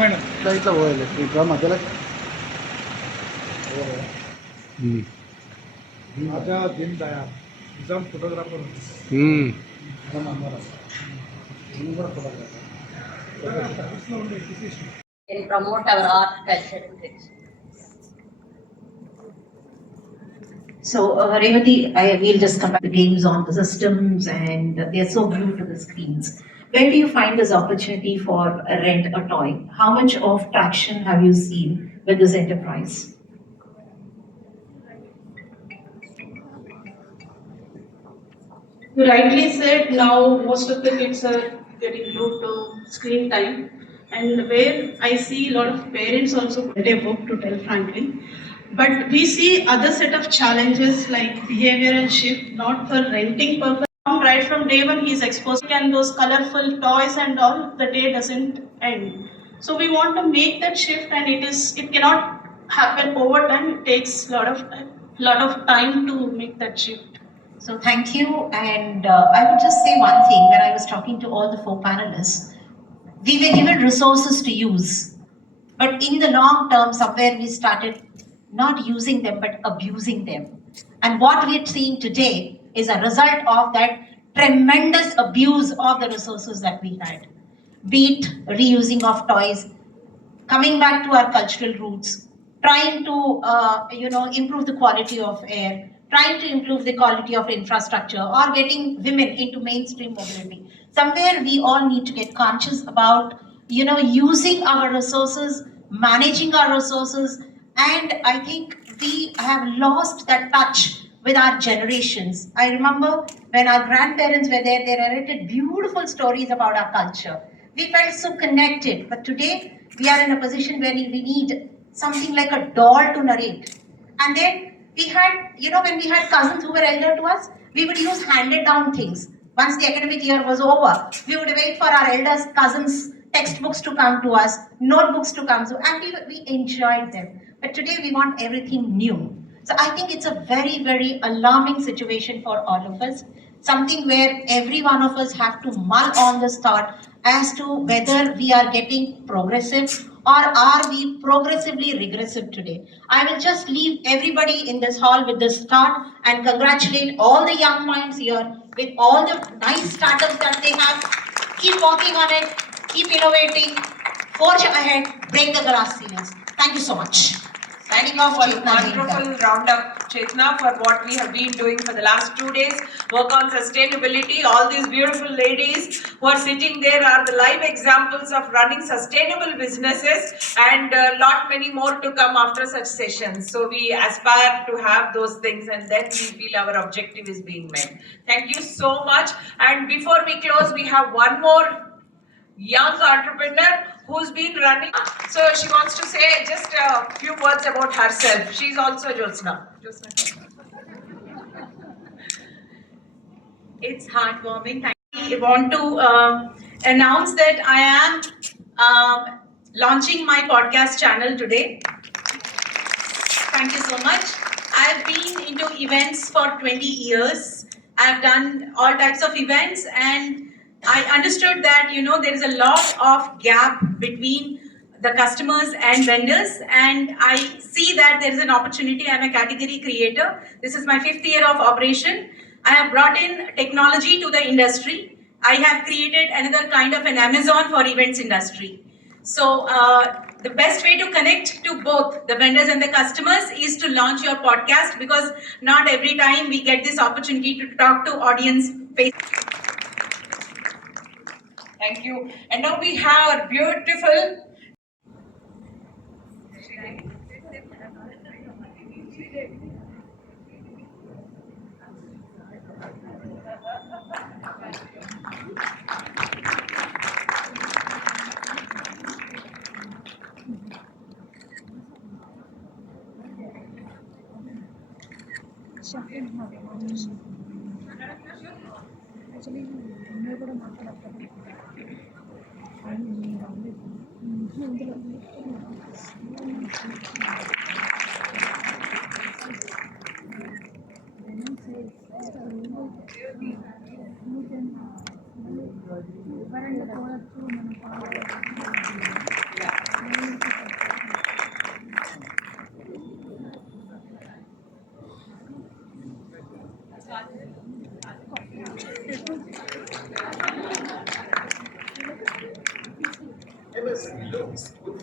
Madam ఇట్లా పోయాలి ఇట్లా మధ్యలో రాజా దీన్ దయాల్ నిజాం ఫోటోగ్రాఫర్ కూడా photographer and promote our art, culture, and tradition. So, Revati, we'll just come back to the games on the systems, and they're so glued to the screens. Where do you find this opportunity for rent a toy? How much of traction have you seen with this enterprise? You rightly said now most of the kids are getting glued to screen time, and where I see a lot of parents also put a book to tell frankly. But we see other set of challenges like behavioral shift, not for renting purpose. Right from day one, he is exposed and those colorful toys and all. The day doesn't end. So we want to make that shift, and it cannot happen over time. It takes lot of time to make that shift. So thank you, and I would just say one thing. When I was talking to all the 4 panelists, we were given resources to use, but in the long term, somewhere we started not using them but abusing them. And what we're seeing today is a result of that tremendous abuse of the resources that we had. Be it reusing of toys, coming back to our cultural roots, trying to improve the quality of air, trying to improve the quality of infrastructure, or getting women into mainstream mobility. Somewhere we all need to get conscious about using our resources, managing our resources, and I think we have lost that touch with our generations. I remember when our grandparents were there, they narrated beautiful stories about our culture. We felt so connected, but today we are in a position where we need something like a doll to narrate. And then we had, when we had cousins who were elder to us, we would use handed down things. Once the academic year was over, we would wait for our elders, cousins, textbooks to come to us, notebooks to come to, and we enjoyed them. But today we want everything new. So I think it's a very, very alarming situation for all of us. Something where every one of us have to mull on this thought as to whether we are getting progressive or are we progressively regressive today. I will just leave everybody in this hall with this thought and congratulate all the young minds here with all the nice startups that they have. Keep working on it, keep innovating, forge ahead, break the glass ceilings. Thank you so much. Signing off, for a wonderful roundup, Chetna, for what we have been doing for the last 2 days. Work on sustainability. All these beautiful ladies who are sitting there are the live examples of running sustainable businesses, and lot many more to come after such sessions. So we aspire to have those things, and then we feel our objective is being met. Thank you so much. And before we close, we have one more young entrepreneur who's been running. So she wants to say just a few words about herself. She's also Jyotsna. It's heartwarming. I want to announce that I am launching my podcast channel today. Thank you so much. I've been into events for 20 years. I've done all types of events, and I understood that there is a lot of gap between the customers and vendors, and I see that there is an opportunity. I'm a category creator. This is my 5th year of operation. I have brought in technology to the industry. I have created another kind of an Amazon for events industry. So the best way to connect to both the vendors and the customers is to launch your podcast, because not every time we get this opportunity to talk to audience face. Thank you. And now we have a beautiful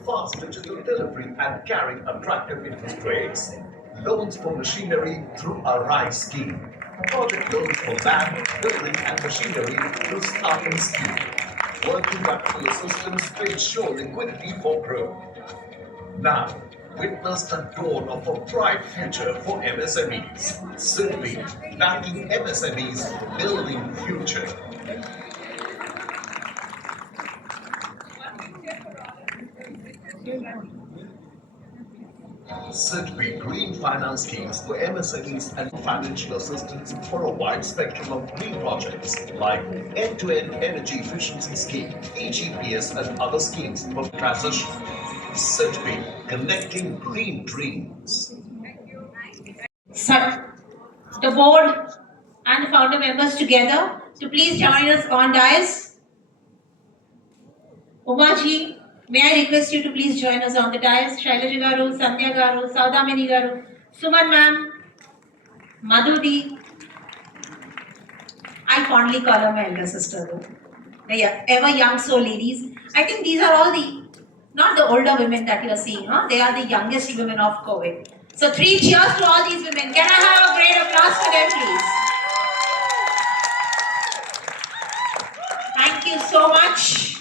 fast digital delivery and carrying attractive interest rates. Loans for machinery through a RISE scheme. Project loans for land, building and machinery through starting scheme. Working capital assistance to ensure liquidity for growth. Now, witness the dawn of a bright future for MSMEs. Simply backing MSMEs, building future. SIDBI Green Finance Schemes for MSMEs and financial assistance for a wide spectrum of green projects like End-to-End Energy Efficiency Scheme, EGPS and other schemes for transition. SIDBI, connecting green dreams. Sir, the board and the founder members together to please join us on dais. Umaji, may I request you to please join us on the dais. Shailaja Garu, Sandhya Garu, Saudamini Garu, Suman ma'am, Madhudi. I fondly call her my elder sister though. The ever young soul ladies. I think these are all not the older women that you are seeing, huh? They are the youngest women of COVID. So 3 cheers to all these women. Can I have a great applause for them, please? Thank you so much.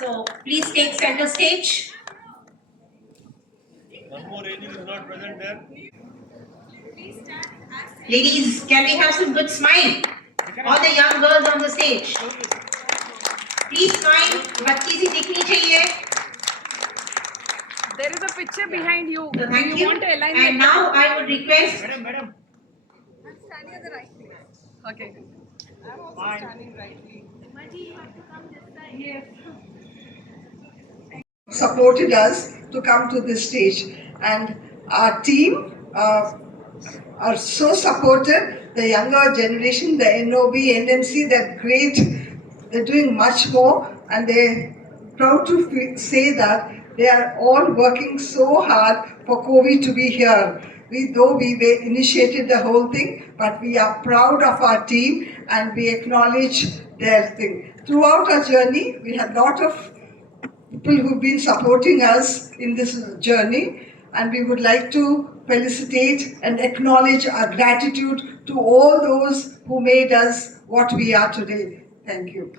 So please take center stage. One more lady is not present there. Ladies, can we have some good smile? All the young girls on the stage. Please smile. बच्ची सी दिखनी चाहिए. There is a picture behind you. So thank Do you. want to align And now I would request. Madam. I'm standing at the right place. Okay. I'm also standing rightly. Maji, you have to come this side. Yes. Supported us to come to this stage, and our team are so supportive. The younger generation, the NOB, NMC, they're great. They're doing much more, and they're proud to say that they are all working so hard for COVID to be here. Though we initiated the whole thing, but we are proud of our team and we acknowledge their thing. Throughout our journey, we had a lot of people who've been supporting us in this journey, and we would like to felicitate and acknowledge our gratitude to all those who made us what we are today. Thank you.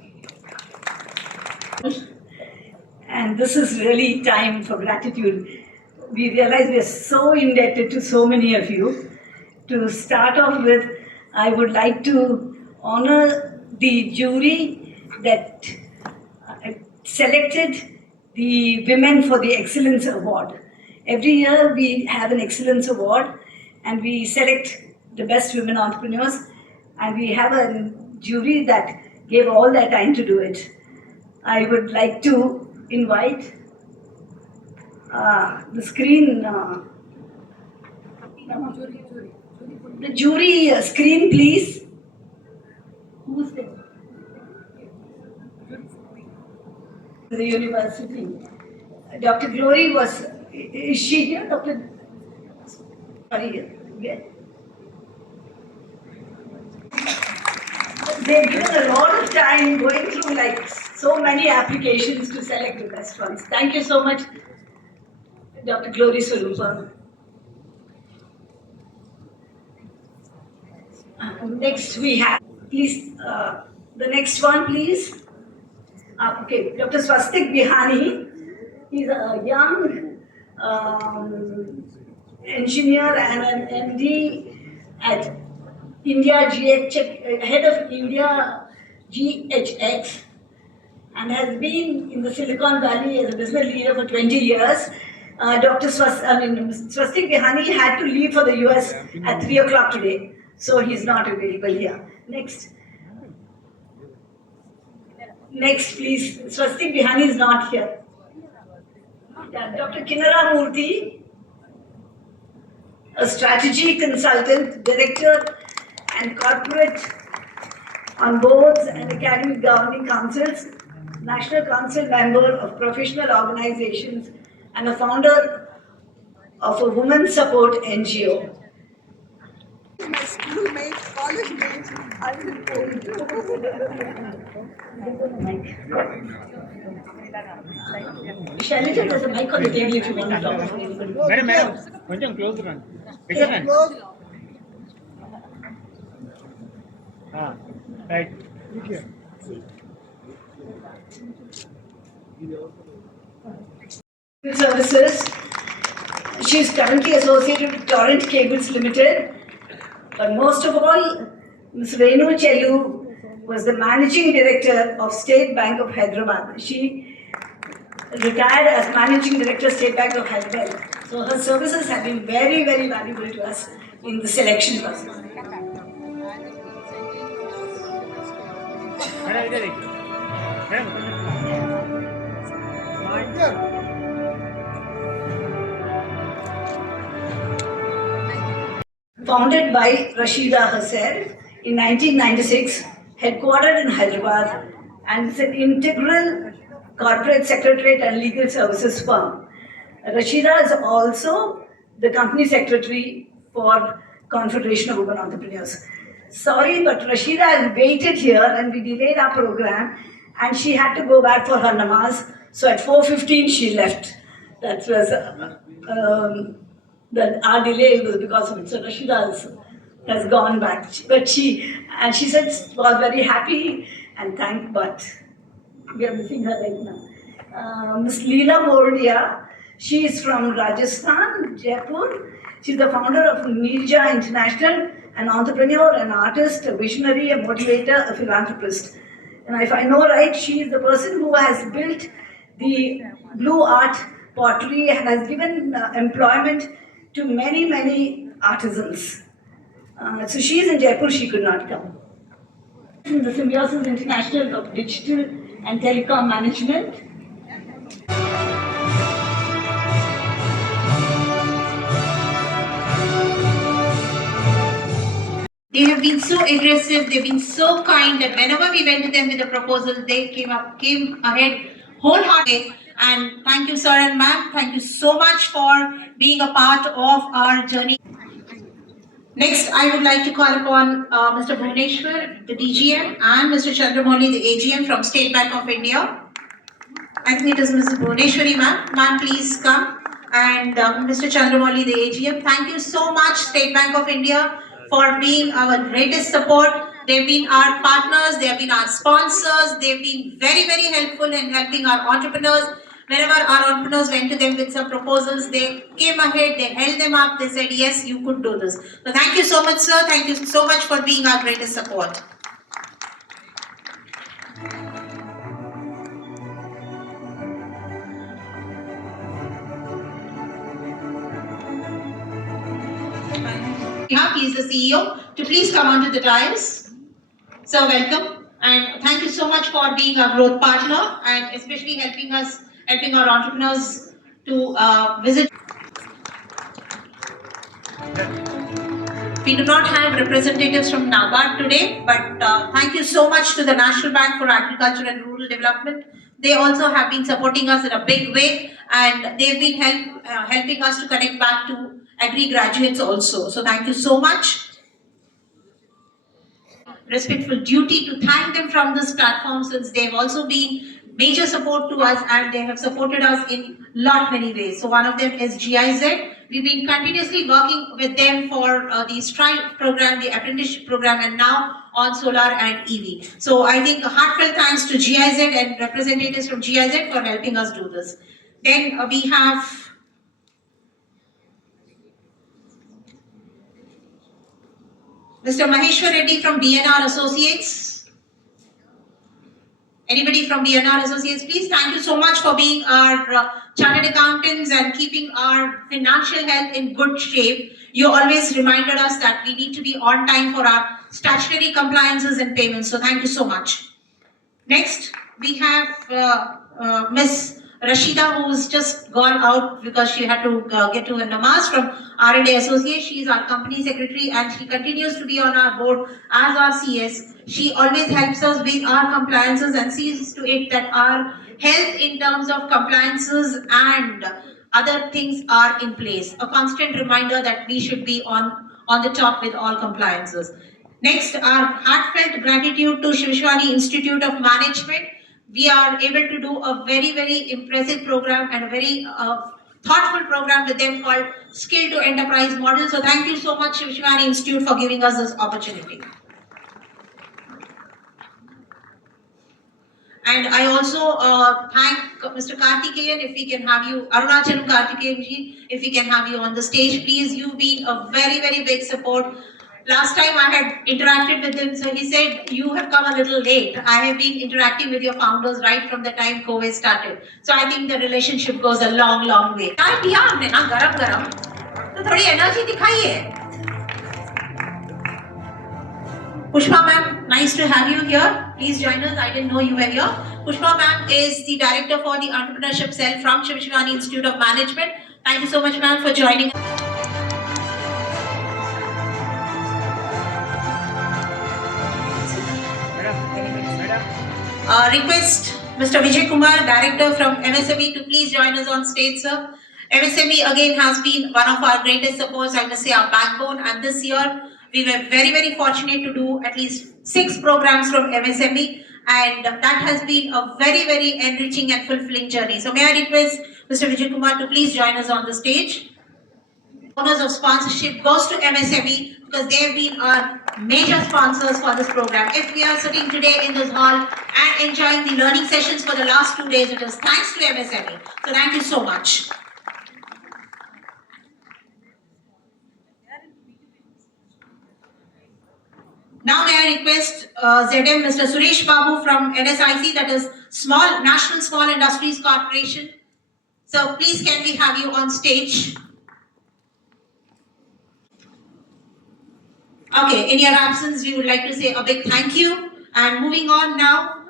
And this is really time for gratitude. We realize we are so indebted to so many of you. To start off with, I would like to honor the jury that selected the Women for the Excellence Award. Every year we have an Excellence Award and we select the best women entrepreneurs, and we have a jury that gave all their time to do it. I would like to invite the screen, the jury screen, please. Who's there? The university. Dr. Glory is she here? Dr. Sorry, yeah. They've given a lot of time going through like so many applications to select the best ones. Thank you so much, Dr. Glory Swarupa. Next we have, please, the next one, please. Okay, Dr. Swastik Bihani. He's a young engineer and an MD at India GHX, head of India GHX, and has been in the Silicon Valley as a business leader for 20 years. Swastik Bihani had to leave for the US at 3 o'clock today, so he's not available here. Next. Next, please. Swastik Bihani is not here. Dr. Kinnara Murthy, a strategy consultant, director and corporate on boards and academic governing councils, national council member of professional organizations, and a founder of a women's support NGO. My schoolmates, college mates, I will Shailaja, there's a mic on the table if you want to talk to anybody. Madam కొంచెం close రండి ఇక్కడ రండి right Services. She is currently associated with Torrent Cables Limited. But most of all, Ms. Renu Chelu was the managing director of State Bank of Hyderabad. She retired as managing director of State Bank of Hyderabad. So her services have been very, very valuable to us in the selection process. Madam ఇదే madam Founded by Rashida herself in 1996, headquartered in Hyderabad, and is an integral corporate secretariat and legal services firm. Rashida is also the company secretary for Confederation of Women Entrepreneurs. Sorry, but Rashida has waited here and we delayed our program and she had to go back for her namaz. So at 4:15 she left. That was our delay was because of it. So Rashida has gone back. But she said was very happy and but we are missing her right now. Ms. Leela Mordia, she is from Rajasthan, Jaipur. She's the founder of Nirja International, an entrepreneur, an artist, a visionary, a motivator, a philanthropist. And if I know right, she is the person who has built the Blue Art pottery and has given employment to many, many artisans. So she is in Jaipur, she could not come. In the Symbiosis International of Digital and Telecom Management. They have been so aggressive, they've been so kind that whenever we went to them with a proposal, they came ahead wholeheartedly. And thank you, sir and ma'am. Thank you so much for being a part of our journey. Next, I would like to call upon Mr. Bhuvaneshwar, the DGM, and Mr. Chandramouli, the AGM from State Bank of India. I think it is Mrs. Bhuvaneshwari, ma'am. Ma'am, please come. And Mr. Chandramouli, the AGM. Thank you so much, State Bank of India, for being our greatest support. They've been our partners, they've been our sponsors, they've been very, very helpful in helping our entrepreneurs. Whenever our entrepreneurs went to them with some proposals, they came ahead, they held them up, they said, yes, you could do this. So thank you so much, sir. Thank you so much for being our greatest support. He is the CEO, to please come onto the dais. So welcome and thank you so much for being our growth partner and especially helping our entrepreneurs to visit. We do not have representatives from NABARD today, but thank you so much to the National Bank for Agriculture and Rural Development. They also have been supporting us in a big way and they've been helping us to connect back to Agri graduates also. So thank you so much. Respectful duty to thank them from this platform since they've also been major support to us and they have supported us in many ways. So one of them is GIZ. We've been continuously working with them for the Strive program, the apprenticeship program, and now on solar and EV. So I think a heartfelt thanks to GIZ and representatives from GIZ for helping us do this. Then we have Mr. Maheshwar Reddy from BNR Associates. Anybody from BNR Associates, please? Thank you so much for being our chartered accountants and keeping our financial health in good shape. You always reminded us that we need to be on time for our statutory compliances and payments. So thank you so much. Next, we have Ms. Rashida, who's just gone out because she had to get to a namaz from R&A Associates. She is our company secretary and she continues to be on our board as our CS. She always helps us with our compliances and sees to it that our health in terms of compliances and other things are in place. A constant reminder that we should be on the top with all compliances. Next, our heartfelt gratitude to Shiveshwari Institute of Management. we are able to do a very, very impressive program and a very thoughtful program with them called Skill to Enterprise Model. So thank you so much, Shiv Shivani Institute, for giving us this opportunity. And I also thank Mr. Karthikeyan, if we can have you, Arunachalam Karthikeyan ji, if we can have you on the stage, please. You've been a very, very big support. Last time I had interacted with him, so he said, you have come a little late. I have been interacting with your founders right from the time COVID started. So I think the relationship goes a long, long way. चाय पिया हमने ना गरम गरम, तो थोड़ी energy दिखाइए. Pushpa ma'am, nice to have you here. Please join us. I didn't know you were here. Pushpa ma'am is the director for the entrepreneurship cell from Shiv Shivani Institute of Management. Thank you so much, ma'am, for joining us. Request Mr. Vijay Kumar, director from MSME, to please join us on stage, sir. MSME again has been one of our greatest supports, I must say our backbone, and this year we were very, very fortunate to do at least 6 programs from MSME, and that has been a very, very enriching and fulfilling journey. So may I request Mr. Vijay Kumar to please join us on the stage. Honors of sponsorship goes to MSME because they have been our major sponsors for this program. If we are sitting today in this hall and enjoying the learning sessions for the last 2 days, it is thanks to MSME. So thank you so much. Now may I request ZM Mr. Suresh Babu from NSIC, that is National Small Industries Corporation. So please can we have you on stage? Okay, in your absence, we would like to say a big thank you. And moving on now.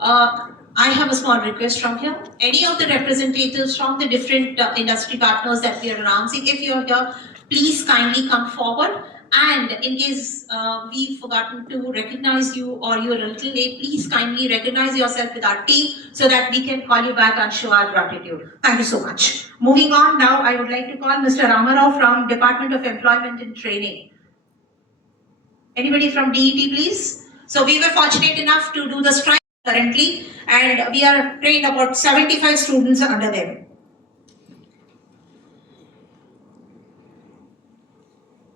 I have a small request from here. Any of the representatives from the different industry partners that we are announcing, if you are here, please kindly come forward. And in case we've forgotten to recognize you or you're a little late, please kindly recognize yourself with our team so that we can call you back and show our gratitude. Thank you so much. Moving on now, I would like to call Mr. Ramarao from Department of Employment and Training. Anybody from DET, please? So we were fortunate enough to do the strike currently, and we are trained about 75 students under them.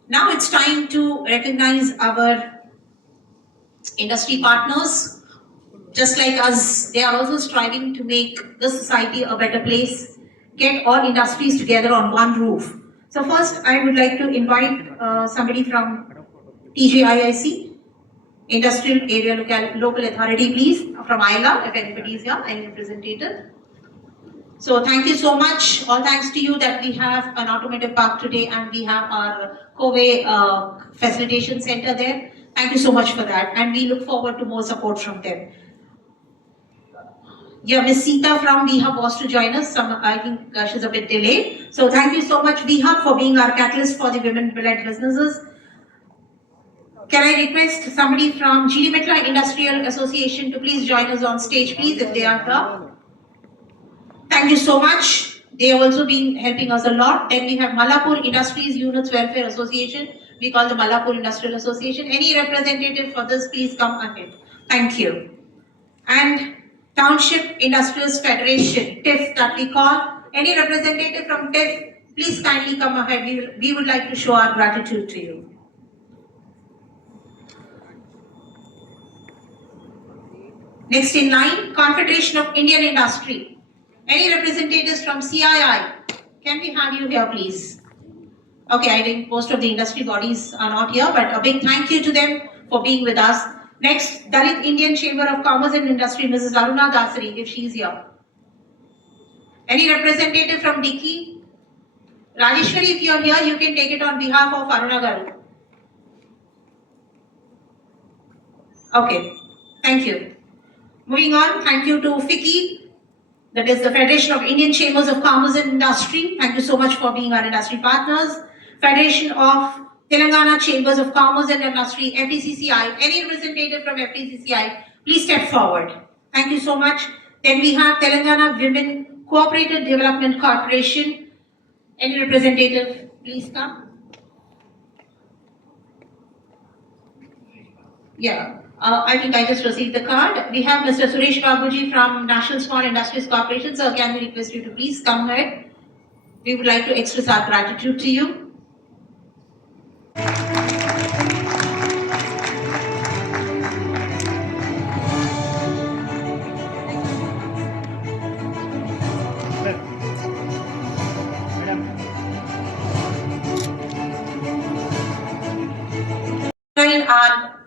Now it's time to recognize our industry partners. Just like us, they are also striving to make the society a better place, get all industries together on one roof. So first, I would like to invite somebody from TJIIC, Industrial Area Local Authority, please, from ILA, if anybody is here, any representative. So thank you so much. All thanks to you that we have an automotive park today and we have our Kobe facilitation center there. Thank you so much for that, and we look forward to more support from them. Yeah, Ms. Sita from VHub was to join us. I think she's a bit delayed. So thank you so much, VHub, for being our catalyst for the women-led businesses. Can I request somebody from GD Metla Industrial Association to please join us on stage, please, if they are here. Thank you so much. They have also been helping us a lot. Then we have Malapur Industries Units Welfare Association. We call the Malapur Industrial Association. Any representative for this, please come ahead. Thank you. And Township Industrials Federation, TIF that we call. Any representative from TIF, please kindly come ahead. We would like to show our gratitude to you. Next in line, Confederation of Indian Industry. Any representatives from CII? Can we have you here, please? Okay, I think most of the industry bodies are not here, but a big thank you to them for being with us. Next, Dalit Indian Chamber of Commerce and Industry, Mrs. Aruna Dasari, if she's here. Any representative from Dicky? Rajeshwari, if you're here, you can take it on behalf of Aruna Garu. Okay, thank you. Moving on, thank you to FICCI, that is the Federation of Indian Chambers of Commerce and Industry. Thank you so much for being our industry partners. Federation of Telangana Chambers of Commerce and Industry, FTCCI. Any representative from FTCCI, please step forward. Thank you so much. Then we have Telangana Women Cooperative Development Corporation. Any representative, please come. Yeah, I think I just received the card. We have Mr. Suresh Babuji from National Small Industries Corporation. Sir, can we request you to please come ahead? We would like to express our gratitude to you. Sir. Madam. Our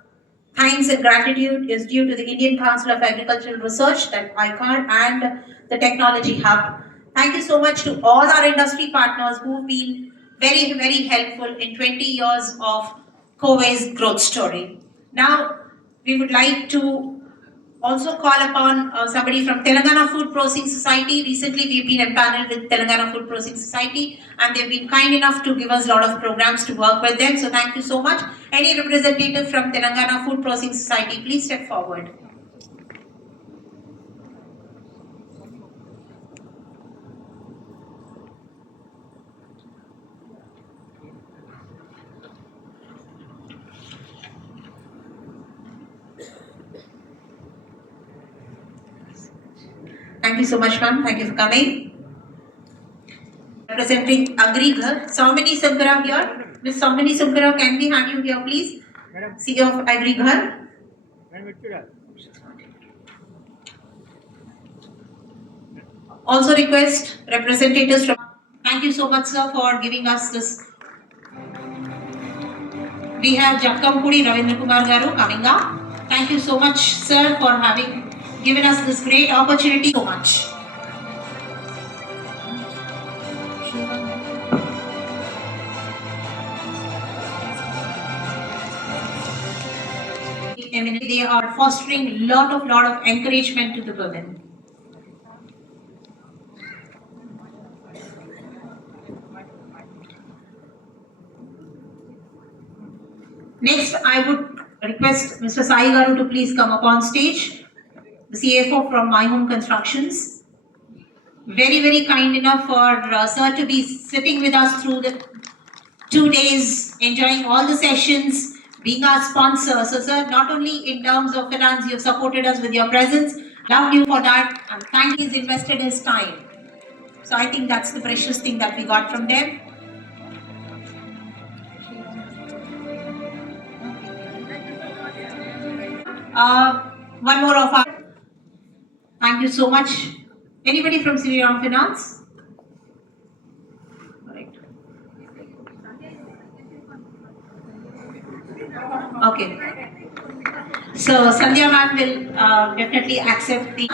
thanks and gratitude is due to the Indian Council of Agricultural Research, that ICAR, and the Technology Hub. Thank you so much to all our industry partners who've been very, very helpful in 20 years of Coway's growth story. Now, we would like to also call upon somebody from Telangana Food Processing Society. Recently, we've been empaneled with Telangana Food Processing Society, and they've been kind enough to give us a lot of programs to work with them. So thank you so much. Any representative from Telangana Food Processing Society, please step forward. Thank you so much, ma'am. Thank you for coming. Representing AgriGhar, Saumini Sankara here. Ms. Saumini Sankara, can we have you here, please? Madam. CEO of AgriGhar. Madam, it should have. Also request representatives from. Thank you so much, sir, for giving us this. We have Jakkampudi Ravindra Kumar Garu coming up. Thank you so much, sir, for having given us this great opportunity. So much. They are fostering lot of encouragement to the women. Next, I would request Mr. Sai Garu to please come up on stage. The CFO from My Home Constructions. Very, very kind enough for sir to be sitting with us through the 2 days, enjoying all the sessions, being our sponsor. So sir, not only in terms of finance, you've supported us with your presence. Love you for that, and thank you. He's invested his time. So I think that's the precious thing that we got from them. One more of our. Thank you so much. Anybody from Sriram Finance? Right. Okay. So Sandhya ma'am will definitely accept the.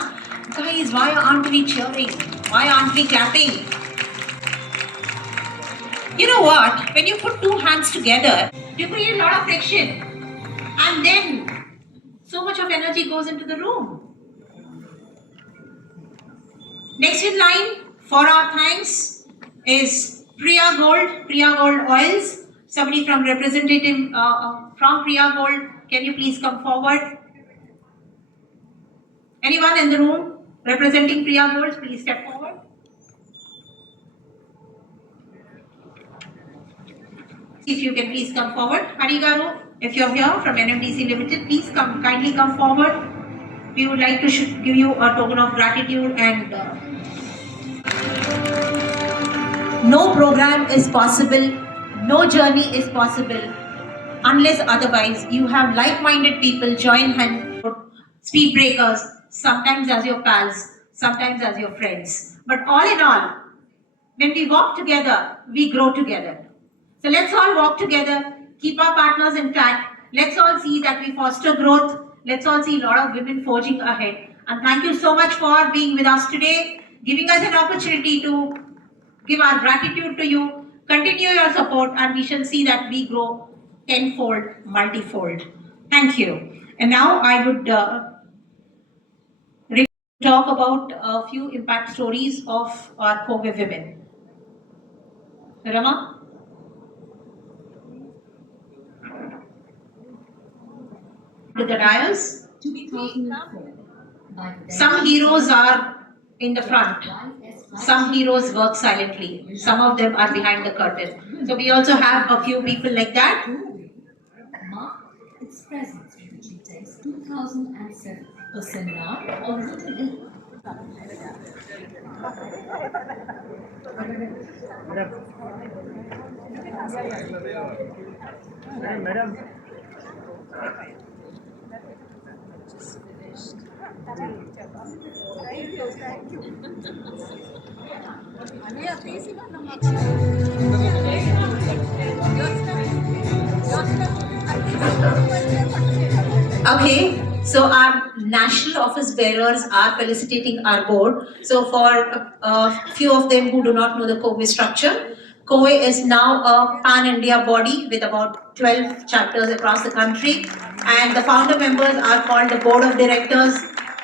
Guys, why aren't we cheering? Why aren't we clapping? You know what? When you put two hands together, you create a lot of friction, and then so much of energy goes into the room. Next in line for our thanks is Priya Gold Oils. Somebody from representative from Priya Gold, can you please come forward? Anyone in the room representing Priya Gold, please step forward. If you can please come forward. Hari Garu, if you're here from NMDC Limited, please kindly come forward. We would like to give you a token of gratitude, and no program is possible, no journey is possible unless otherwise you have like-minded people join hand, speed breakers, sometimes as your pals, sometimes as your friends. But all in all, when we walk together, we grow together. So let's all walk together, keep our partners intact. Let's all see that we foster growth. Let's all see a lot of women forging ahead. And thank you so much for being with us today, giving us an opportunity to give our gratitude to you. Continue your support, and we shall see that we grow tenfold, multifold. Thank you. And now I would talk about a few impact stories of our Coway women. Rama? To the dais. Some heroes are in the front. Some heroes work silently. Some of them are behind the curtain. So we also have a few people like that. 2007, a seminar on women. Madam. Okay, so our national office bearers are felicitating our board. So for a few of them who do not know the COVE structure, COVE is now a pan-India body with about 12 chapters across the country, and the founder members are called the board of directors.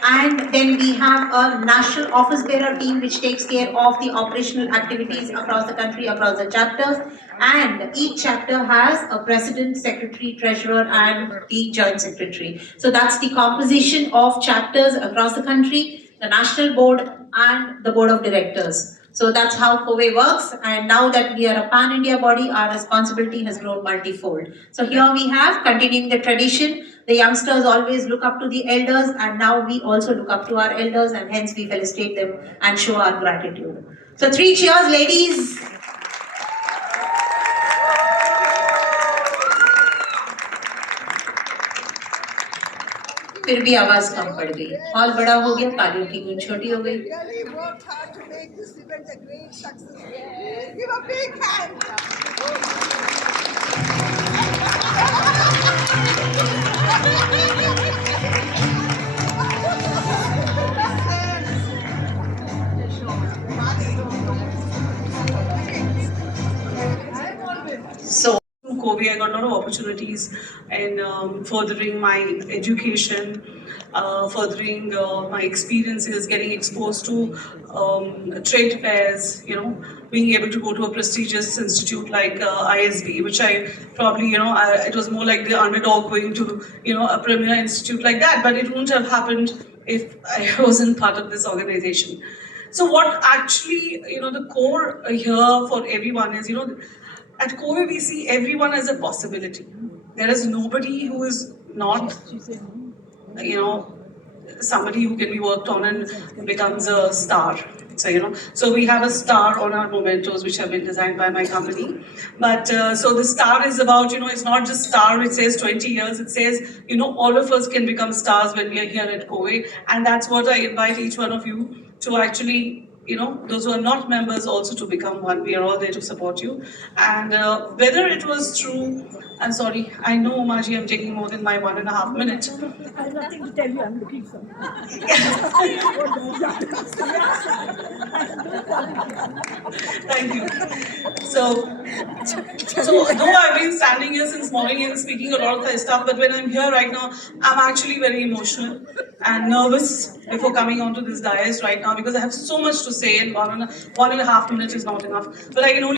And then we have a national office bearer team which takes care of the operational activities across the country, across the chapters. And each chapter has a president, secretary, treasurer, and the joint secretary. So that's the composition of chapters across the country, the national board, and the board of directors. So that's how COVE works. And now that we are a pan-India body, our responsibility has grown multifold. So here we have, continuing the tradition, the youngsters always look up to the elders, and now we also look up to our elders, and hence we felicitate them and show our gratitude. So 3 cheers, ladies. फिर भी आवाज कम पड़ गई, hall बड़ा हो गया, तालियों की गूंज छोटी हो गई. Really worked hard to make this event a great success. Give a big hand. So Through COVE, I got a lot of opportunities in furthering my education, furthering my experiences, getting exposed to trade fairs, being able to go to a prestigious institute like ISB, which I probably, it was more like the underdog going to, a premier institute like that, but it wouldn't have happened if I wasn't part of this organization. So what actually, the core here for everyone is, at COVE, we see everyone as a possibility. There is nobody who is not, somebody who can be worked on and becomes a star. So we have a star on our mementos, which have been designed by my company. But so the star is about, it's not just star, it says 20 years, it says, all of us can become stars when we are here at COVE. And that's what I invite each one of you to actually, those who are not members also to become one. We are all there to support you. And whether it was through, I'm sorry, I know Umaji, I'm taking more than my 1.5 minutes. I have nothing to tell you, I'm looking for. Thank you. So though I've been standing here since morning and speaking a lot of this stuff, but when I'm here right now, I'm actually very emotional and nervous before coming onto this dais right now because I have so much to say and 1.5 minutes is not enough. But I can only